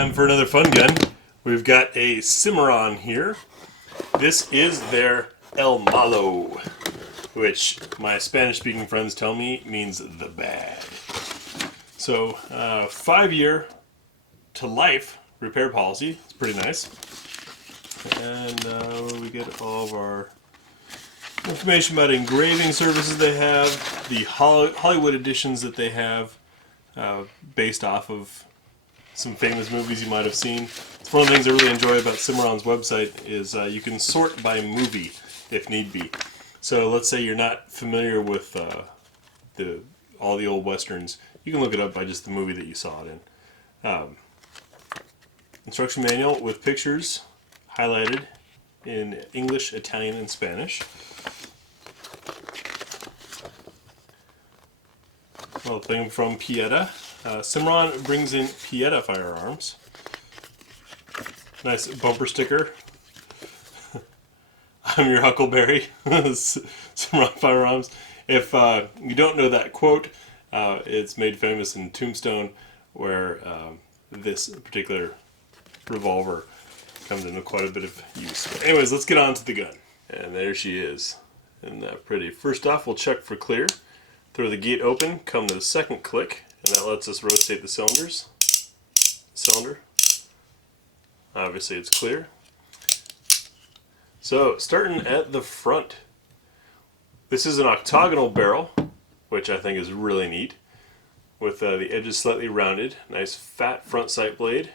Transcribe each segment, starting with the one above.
time for another fun gun. We've got a Cimarron here. This is their El Malo, which my Spanish-speaking friends tell me means the bad. So, 5-year to life repair policy. It's pretty nice. And we get all of our information about engraving services they have, the Hollywood editions that they have, based off of some famous movies you might have seen. It's one of the things I really enjoy about Cimarron's website is you can sort by movie if need be. So let's say you're not familiar with all the old westerns, you can look it up by just the movie that you saw it in. Instruction manual with pictures highlighted in English, Italian, and Spanish. Well, thing from Pieta. Cimarron brings in Pieta firearms. Nice bumper sticker. I'm your Huckleberry. Cimarron firearms. If you don't know that quote, it's made famous in Tombstone, where this particular revolver comes into quite a bit of use. But anyways, let's get on to the gun. And there she is. Isn't that pretty? First off, we'll check for clear. Throw the gate open, come to the second click, and that lets us rotate the cylinder. Obviously it's clear. So, starting at the front. This is an octagonal barrel, which I think is really neat, with the edges slightly rounded. Nice fat front sight blade.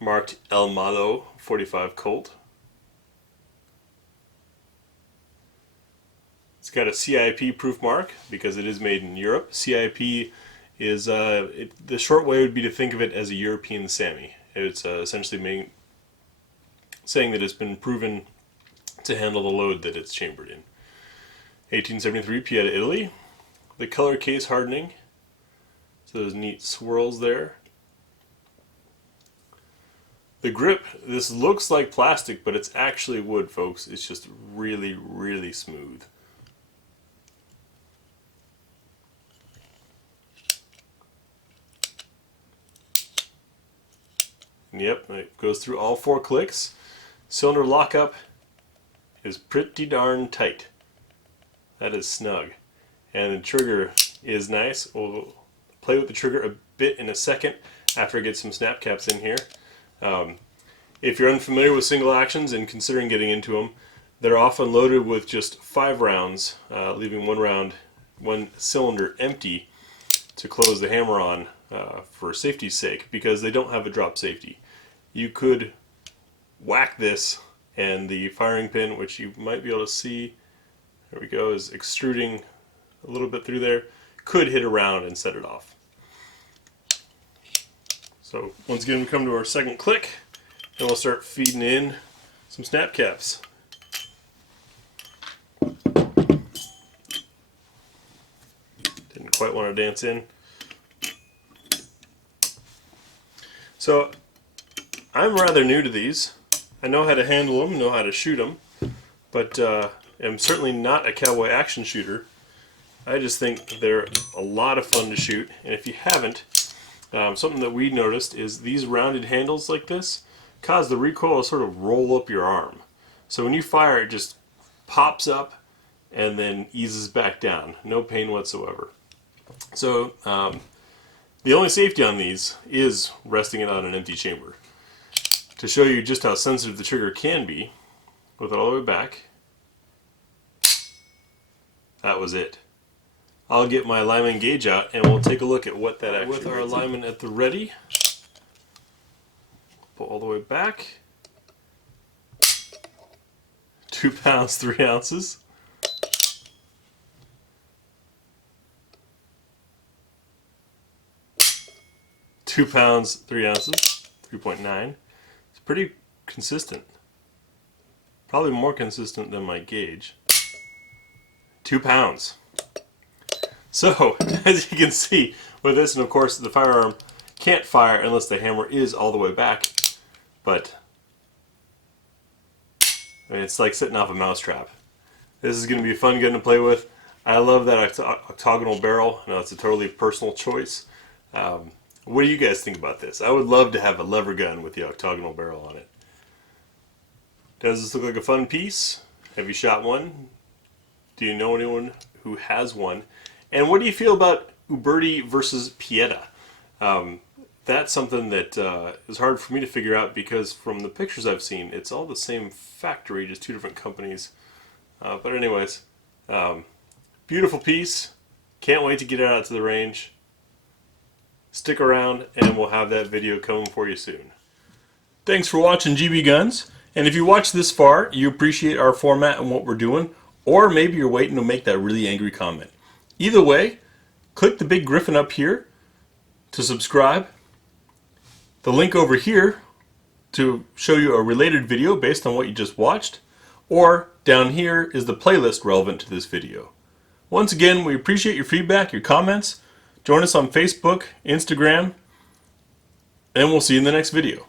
Marked El Malo 45 Colt. It's got a Cip Proof Mark because it is made in Europe. Cip is, the short way would be to think of it as a European SAMI. It's essentially saying that it's been proven to handle the load that it's chambered in. 1873 Pieta, Italy. The color case hardening. So those neat swirls there. The grip, this looks like plastic, but it's actually wood, folks. It's just really, really smooth. Yep, it goes through all 4 clicks. Cylinder lockup is pretty darn tight. That is snug. And the trigger is nice. We'll play with the trigger a bit in a second after I get some snap caps in here. If you're unfamiliar with single actions and considering getting into them, they're often loaded with just 5 rounds, leaving one cylinder empty to close the hammer on for safety's sake, because they don't have a drop safety. You could whack this and the firing pin, which you might be able to see, there we go, is extruding a little bit through there, could hit around and set it off. So once again we come to our second click, and we'll start feeding in some snap caps. Didn't quite want to dance in. So I'm rather new to these. I know how to handle them, know how to shoot them, but am certainly not a cowboy action shooter. I just think they're a lot of fun to shoot, and if you haven't, something that we noticed is these rounded handles like this cause the recoil to sort of roll up your arm. So when you fire, it just pops up and then eases back down. No pain whatsoever. So the only safety on these is resting it on an empty chamber. To show you just how sensitive the trigger can be, with it all the way back, that was it. I'll get my alignment gauge out and we'll take a look at what that actually is. With our alignment at the ready, pull all the way back. 2 pounds, 3 ounces. Two pounds, 3 ounces, 3.9. It's pretty consistent. Probably more consistent than my gauge. 2 pounds. So, as you can see with this, and of course the firearm can't fire unless the hammer is all the way back, but I mean, it's like sitting off a mousetrap. This is going to be a fun gun to play with. I love that octagonal barrel. I know it's a totally personal choice. What do you guys think about this? I would love to have a lever gun with the octagonal barrel on it. Does this look like a fun piece? Have you shot one? Do you know anyone who has one? And what do you feel about Uberti versus Pieta? That's something that is hard for me to figure out because from the pictures I've seen, it's all the same factory, just two different companies. But anyways, beautiful piece. Can't wait to get it out to the range. Stick around and we'll have that video coming for you soon. Thanks for watching GBGuns. And if you watched this far, you appreciate our format and what we're doing, or maybe you're waiting to make that really angry comment. Either way, click the big griffin up here to subscribe. The link over here to show you a related video based on what you just watched, or down here is the playlist relevant to this video. Once again, we appreciate your feedback, your comments. Join us on Facebook, Instagram, and we'll see you in the next video.